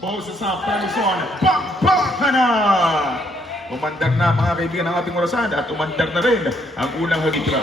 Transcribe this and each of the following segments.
Poses up, Tyson. Bang! Bang! Na! Umandar na mga kaibigan ng ating orasan at umandar na rin ang unang hagitra.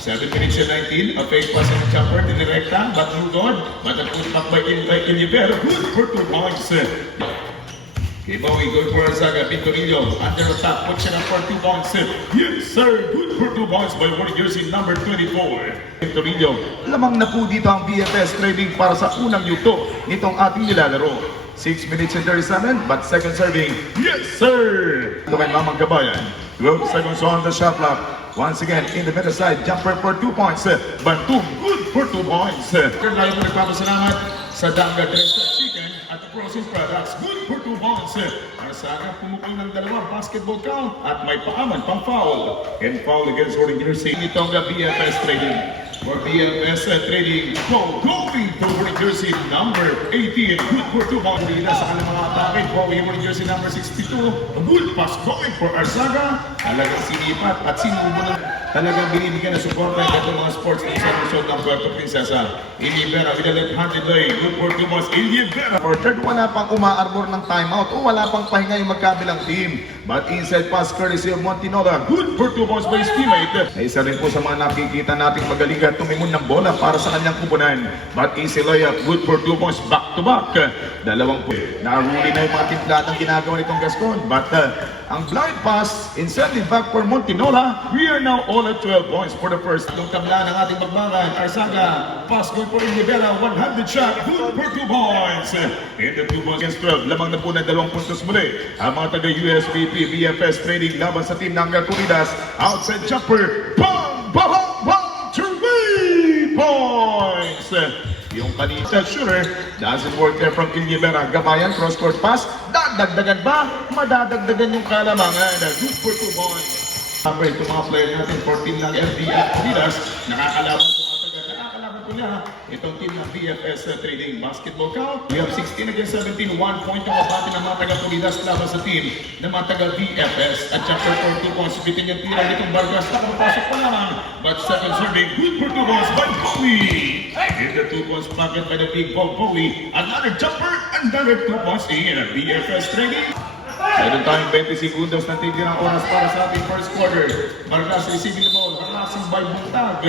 7 minutes and 19, a fake pass and jumper, dinirekta, but moved on. But a put back by Ilibero, good for 2 points. Bowie going for Arzaga, Pintorillo, under attack, puts it up for 2 points. Yes sir, good for 2 points by wearing jersey number 24. Pintorillo, lamang na po dito ang BFS trading para sa unang yuto nitong ating nilalaro. 6 minutes and 37, but second serving, yes sir! Ito kay Mamang Gabayan, 12 seconds on the shot clock. Once again, in the middle side, jumper for 2 points. Bantum, good for 2 points. Kaya po nagpapasalamat sa Danga Dresta Chicken at the Process Products, good for 2 points. Arzaga pumukul ng dalawang basketball count at may paaman pang foul. And foul against Orange Jersey. Itong BFS trading. For BFS trading, going to Orange Jersey number 18, good for 2 points. Sa kanilang mga atake, Bowie Orange Jersey number 62, a good pass going for Arzaga. Talagang sinipat at sinubo na talagang binibigyan ng suporta ng itong mga sports ng sa resort ng Puerto Princesa. Ilibera with a left-handed lay, good for 2 points. Ilibera. For third, wala pang umaarbor ng timeout o wala pang pahinga yung magkabilang team. But inside pass courtesy of Montinola, good for 2 points by his teammate. Isa rin po sa mga nakikita nating magaling at tumimon ng bola para sa kanyang kupunan. But easy layup, good for 2 points back-to-back. Dalawang po. Naruli na yung mga timpla ng ginagawa nitong Gascon. But ang blind pass, inserted back for Montinola. We are now all at 12 points for the first. Itong tabla ng ating magbangan, Arzaga, pass good for Ilibera, one-handed shot, good for 2 points. And the 2 points against 12, lamang na po ng 2 puntos muli. Ang mga taga-USBP, BFS trading laban sa team ng Galcuridas. Outside jumper, bang! Bang! Bang! 3 points! Yung kanina shooter doesn't work there from Ilibera. Gabayan, cross-court pass. Dadagdagan ba? Madadagdagan yung kalamangan. Good for 2 points. Number itong mga player natin, 14 lang FBF Adidas. Nakakalaban sa mga taga. Nakakalaban po niya itong team ng BFS trading basketball count. We have 16 against 17. 1 point ang kapati ng mga taga Adidas laban sa team ng mga taga BFS. At chapter 4, 2 points. Bitin yung tira nitong Vargas. Nakapapasok pa naman. But second serving, good for 2 points by Bowie. In the 2 points pocket by the big ball Bowie. Another jumper, another 2 points in BFS trading. Meron tayong 20 segundos na tigil ng oras para sa ating first quarter. Vargas receiving the ball, harassing by Buntag.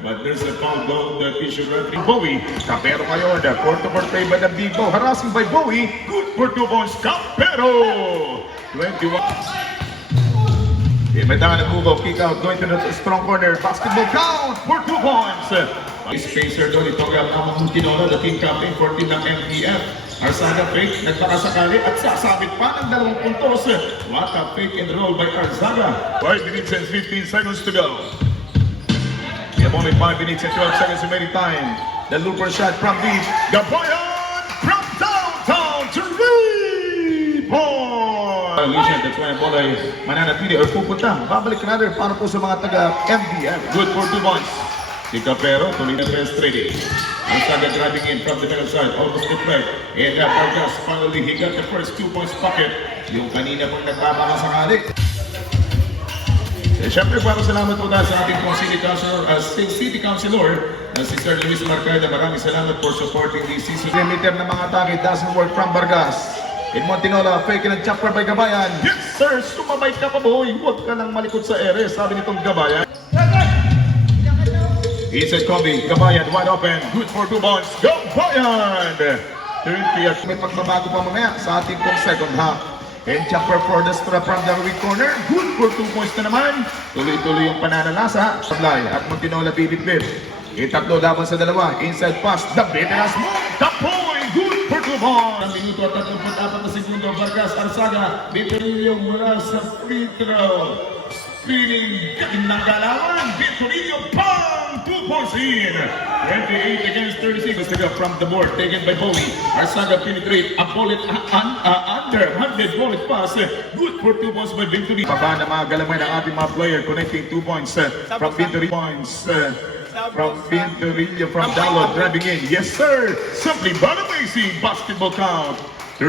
But there's a foul goal, the tissue referee Bowie. Capero kayo, the court-to-court play by the big ball, harassing by Bowie. Good for 2 points, Capero! 21. Imetang na move, kick out, going to the strong corner, basketball count for 2 points. Spacer doon, itong Mamang Montinola, the team captain, 14 ng MPF. Arzaga fake, nagpakasakali at sasabit pa ng 2 puntos. What a fake and roll by Arzaga. 5 minutes and 15 seconds to go. We have only 5 minutes and 12 seconds remaining time. The looper shot from deep. Gabayan from downtown to 3 points. That's why ang bola ay mananatili or pupunta. Babalik rather para po sa mga taga-MDF. Good for 2 points. Si Capero, tuloy na press trading. Arzaga driving in from the middle side, almost deflect. And Vargas finally, he got the first 2 points pocket. Yung kanina pong nagpapakasakali. Siyempre, salamat po dahil sa ating pong City Councilor na si Sir Luis Marcada. Maraming salamat for supporting this season. Limiter na mga atake doesn't work from Vargas. In Montinola, fake and chopper by Gabayan. Yes sir, sumabay ka pa boy. Huwag ka lang malikot sa ere, sabi nitong Gabayan. Inside Kobe, Gabayan wide open, good for 2 points, Gabayan! 30 at may pagbabago pa mamaya sa ating pong second half. And chopper for the strap from the weak corner, good for 2 points na naman. Tuloy-tuloy yung pananalasa, Sablay at Montinola bibit-bit. Itatlo laban sa dalawa, inside pass, the veterans move, the point, good for 2 points. Ang minuto at 34 na segundo, Vargas, Arzaga, Vitorillo mula sa free throw. Spinning, galing ng galawan, Vitorillo, bang! 2 points in. 28 against 36. Let's from the board, taken by Bowie. Arzaga penetrate, a bullet under, 100 bullet pass. Good for 2 points by Vitorillo. Baba na mga galamay ng ating mga player, connecting 2 points from Vitorillo. From Vitorillo, from Dalo, driving in. Yes sir, simply but amazing basketball count.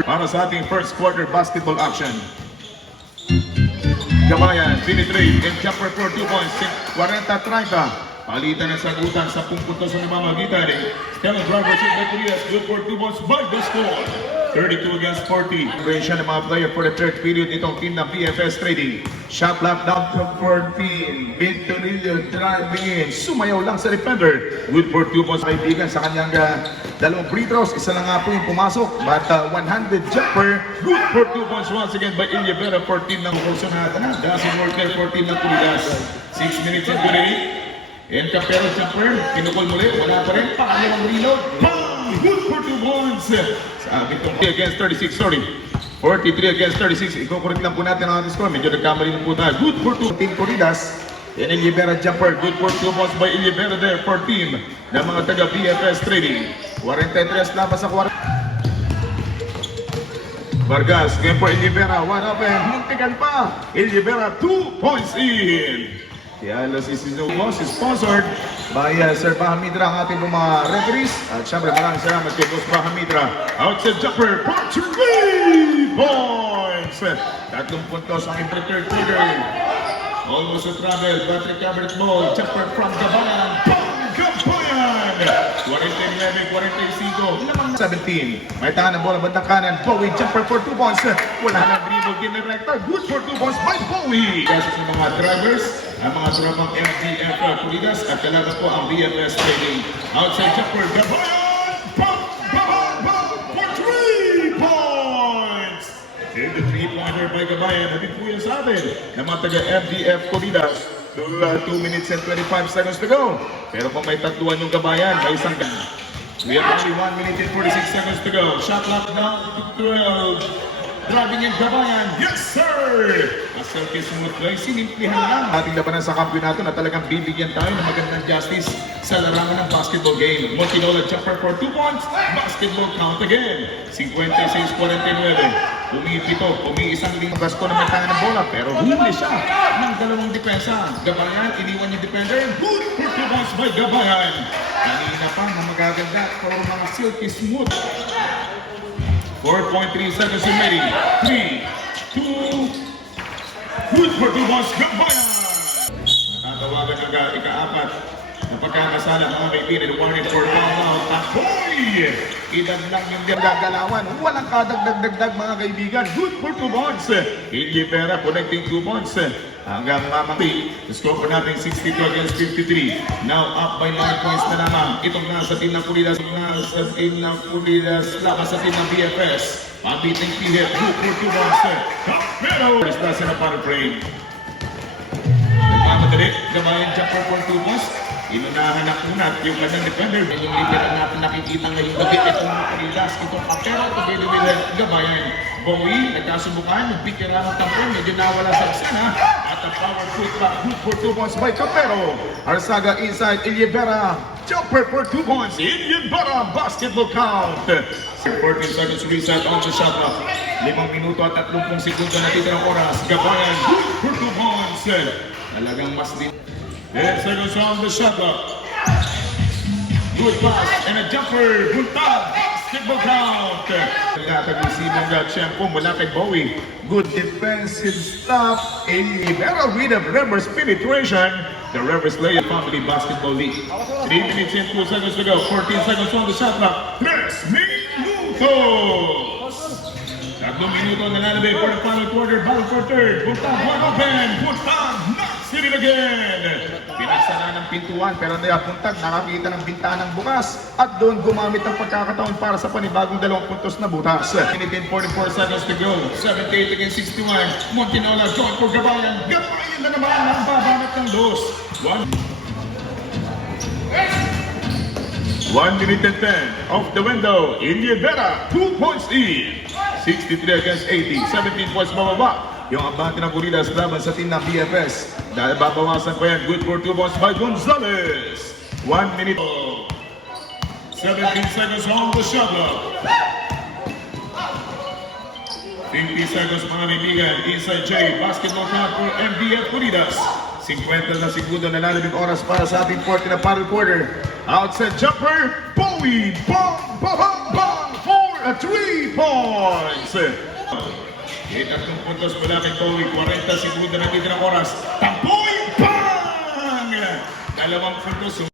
Para sa ating first quarter basketball action. Gabayan, penetrate, and jumper for 2 points, 40-30. Palitan ng sagutan sa puntos sa namamagitan. Stellan Driver, good for 2 points by the score. 32 against 40. Celebration ng mga player for the third period itong team ng BFS Trading. Shot clock down to 14. Vintorillo driving in. Sumayaw lang sa defender. Good for 2 points kaibigan sa kanyang dalawang free throws. Isa lang nga po yung pumasok. But 100 jumper. Good for 2 points once again by Ilya Vera for team ng Bolsonaro. Doesn't work there for team ng Pulidas. 6 minutes into the and Capero jumper, pinukol muli, wala pa rin, pangalawang reload, bang! Good for 2 points! Sabi itong against 36, sorry. 43 against 36, ikukurit lang po natin ang ating score, medyo nagkamali lang po tayo. Good for 2, Team Corridas. And Ilibera jumper, good for 2 points by Ilibera there for team ng mga taga BFS Trading. 43 labas sa 40. Vargas, game for Ilibera, what happened? Muntikan pa! Ilibera, 2 points in! Kaya alas is sponsored by Sir Bahamidra ang ating mga referees. At syempre maraming salamat kay Boss Bahamidra. Outside jumper for 3 points! 3 puntos ang third quarter. Almost a travel, but recovered ball. Jumper from Gabayan. Bang! Gabayan! 49, 45. 17. May tahan ng bola bandang kanan. Bowie jumper for 2 points. Wala nang dribble din ng rector. Good for 2 points by Bowie. Kasi sa mga drivers, ang mga tropang MDF Pulidas at kalaga po ang BFS Trading. Outside jumper, Gabayan! Bang! Bang! Bang! For 3 points! And the 3-pointer by Gabayan. Habit po yan sa atin ng mga taga MDF Pulidas. 2 minutes and 25 seconds to go. Pero kung may tatuan yung Gabayan, may isang we have only 1 minute and 46 seconds to go. Shot clock down to 12. Driving in Gabayan. Yes, sir! Aselke smooth play. Sinimplihan lang ating labanan sa kampyonato na talagang bibigyan tayo ng magandang justice sa larangan ng basketball game. Montinola jumper for 2 points. Basketball count again. 56-49. Pumipito, umiisang lingas ko na may tangan ng bola pero huli siya ng dalawang depensa. Gabayan, iniwan yung defender. Good for 2 points by Gabayan. Kanina pa na magaganda para mga silky smooth. 4.3 seconds remaining. 3, 2, good for 2 points, Gabayan! Nakatawagan ang ika-apat na pagkakasala mga kaibigan. Warning for foul out. Tapoy! Idag lang yung gagalawan. Walang kadagdag-dagdag mga kaibigan. Good for 2 points. Ilibera connecting 2 points. Hanggang mamati. Score po natin 62 against 53. Now up by 9 points na naman. Itong nasa team ng Pulidas. Nasa team ng Pulidas. Lakas sa team ng BFS. Pabiting pihit. Good for 2 points. Pero está sa power frame. Nagmamadali. Gabayan jumper for 2 points. Inunahan na kunat yung kanyang defender. Yung leader na natin nakikita ngayong gabi. Itong mga Pulidas. Itong Apero. Together with Gabayan. Bowie, nagkasubukan, nagpikira ng tampon, medyo nawala sa eksena. At ang power foot back, good for 2 points by Capero. Arsaga inside, Ilibera, jumper for 2 points. Ilibera, basketball count. 14 seconds reset on the shot clock. 5 minuto at 30 segundo na titirang oras. Gabayan, good for 2 points. Talagang mas din. 10 seconds on the shot clock. Good pass and a jumper, buntag. Basketball count! Nagkakag-isibong Gatchampo mula kay Bowie. Good defensive stop. Ilibera with a reverse penetration. The reverse layer family basketball league. 3 minutes and 2 seconds to go. 14 seconds on the shot clock. 3 minutos! 3 minuto na lalabay for the final quarter. Battle for third. Buntag, wide open. Buntag, knocks it in again. Pinagsara ng pintuan pero Puntag nakakita ng bintanang bukas at doon gumamit ng pagkakataon para sa panibagong 2 puntos na butas. 44 seconds to go. 78 against 61. Montinola, joint for Gabayan. Gabayan na naman ang babanat ng dos. 1 minute and 10 off the window. Ilibera, 2 points in. 63 against 80. 17 points bababa. Yung abante ng Pulidas laban sa team ng BFS. Dahil babawasan pa yan. Good for 2 points by Gonzalez. 1 minute. 17 seconds on the shot clock. 50 seconds mga kaibigan. Inside J. Basketball count for MDF Pulidas. 50 na segundo na lalabing oras para sa ating 40 na final quarter. Outside jumper. Bowie. Bang! Bang! Bang! For a 3 points. Tatlong puntos mula kay Bowie. 40 segundo na dito ng oras. Tampoy! Bang! 2 puntos.